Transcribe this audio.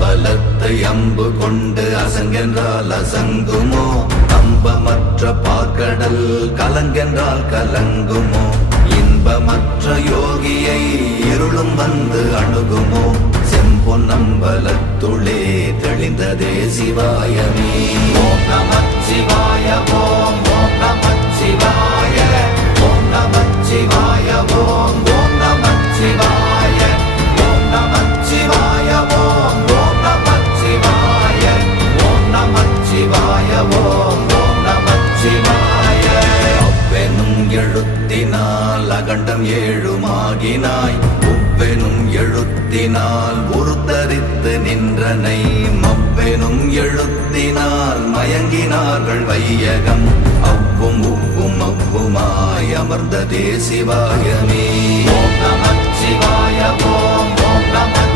பலத்தை அம்பு கொண்டு அசங்கென்றால் அசங்குமோ? நம்பமற்ற பார்க்கடல் கலங்கென்றால் கலங்குமோ? இன்பமற்ற யோகியை இருளும் வந்து அணுகுமோ? செம்பொன்னம்பலத்துளே தெளிந்ததே சிவாயமே. ஓம் நமச்சிவாய ஓம் ஓம் நமச்சிவாய ஓம் நமச்சிவாய ஓம் ஓம் நமச்சிவாய ஓம் நமச்சிவாய ஓம் ஓம் நமச்சிவாய ஓம் நமச்சிவாய ஓம் ஓம் நமச்சிவாய. அவ்வெனும் எழுத்தினால் அகண்டம் ஏழுமாகினாய், உவ்வெனும் எழுத்தினால் உருத்தரித்து நின்றனை, மவ்வெனும் எழுத்தினால் மயங்கினார்கள் வையகம். அவ்வும் உவ்வும் அவ்வுமாய் அமர்ந்ததே சிவாயமே. ஓம் நமச்சிவாய ஓம் ஓம் நம